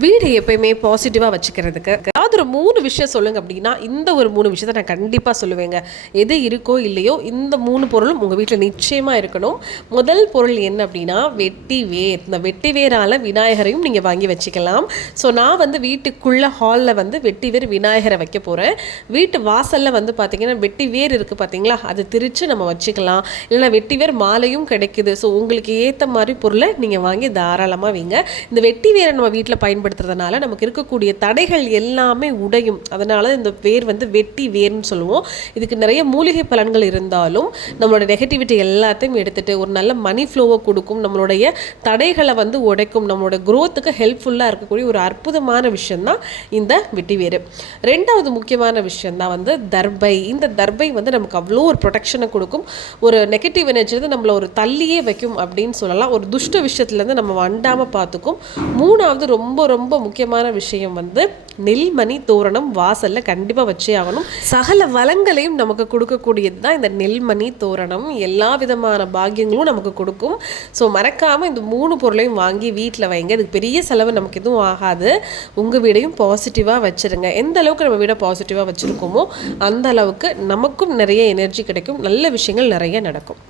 வீடு எப்பயுமே பாசிட்டிவாக வச்சுக்கிறதுக்கு ஏதாவது ஒரு 3 விஷயம் சொல்லுங்க அப்படின்னா இந்த ஒரு 3 விஷயத்தை நான் கண்டிப்பாக சொல்லுவேங்க. எது இருக்கோ இல்லையோ இந்த 3 பொருளும் உங்கள் வீட்டில் நிச்சயமாக இருக்கணும். முதல் பொருள் என்ன அப்படின்னா வெட்டி வேர். இந்த வெட்டி வேரால் விநாயகரையும் நீங்கள் வாங்கி வச்சுக்கலாம். ஸோ நான் வந்து வீட்டுக்குள்ளே ஹாலில் வந்து வெட்டி வேர் விநாயகரை வைக்க போகிறேன். வீட்டு வாசலில் வந்து பார்த்திங்கன்னா வெட்டி வேர் இருக்குது பார்த்தீங்களா, அது திரித்து நம்ம வச்சுக்கலாம். இல்லைனா வெட்டி வேர் மாலையும் கிடைக்குது. ஸோ உங்களுக்கு ஏற்ற மாதிரி பொருளை நீங்கள் வாங்கி தாராளமாக வைங்க. இந்த வெட்டி வேரை நம்ம வீட்டில் பயன்படுத்துறதுனால நமக்கு இருக்கக்கூடிய தடைகள் எல்லாமே உடையும். அதனால இந்த வேர் வந்து வெட்டி வேர்னு சொல்லுவோம். இதுக்கு நிறைய மூலிகை பலன்கள் இருந்தாலும் நம்மளோட நெகட்டிவிட்டி எல்லாத்தையும் எடுத்துட்டு ஒரு நல்ல மணி ஃப்ளோவை கொடுக்கும், நம்மளுடைய தடைகளை வந்து உடைக்கும், நம்மளோட குரோத்துக்கு ஹெல்ப்ஃபுல்லாக இருக்கக்கூடிய ஒரு அற்புதமான விஷயம்தான் இந்த வெட்டி வேர். ரெண்டாவது முக்கியமான விஷயம்தான் வந்து தர்பை. இந்த தர்பை வந்து நமக்கு அவ்வளோ ஒரு ப்ரொடெக்ஷனை கொடுக்கும், ஒரு நெகட்டிவ் எனர்ஜி வந்து நம்மளை ஒரு தள்ளியே வைக்கும் அப்படின்னு சொல்லலாம். ஒரு துஷ்ட விஷயத்துலேருந்து நம்ம வண்டாமல் பார்த்துக்கும். மூணாவது ரொம்ப ரொம்ப முக்கியமான விஷயம் வந்து நெல்மணி தோரணம் வாசலில் கண்டிப்பாக வச்சே ஆகணும். சகல வளங்களையும் நமக்கு கொடுக்கக்கூடியது தான் இந்த நெல்மணி தோரணம். எல்லா விதமான பாக்கியங்களும் நமக்கு கொடுக்கும். ஸோ மறக்காமல் இந்த 3 பொருளையும் வாங்கி வீட்டில் வைங்க. இதுக்கு பெரிய செலவு நமக்கு எதுவும் ஆகாது. உங்கள் வீடையும் பாசிட்டிவாக வச்சுருங்க. எந்த அளவுக்கு நம்ம வீடை பாசிட்டிவாக வச்சுருக்கோமோ அந்த அளவுக்கு நமக்கும் நிறைய எனர்ஜி கிடைக்கும், நல்ல விஷயங்கள் நிறைய நடக்கும்.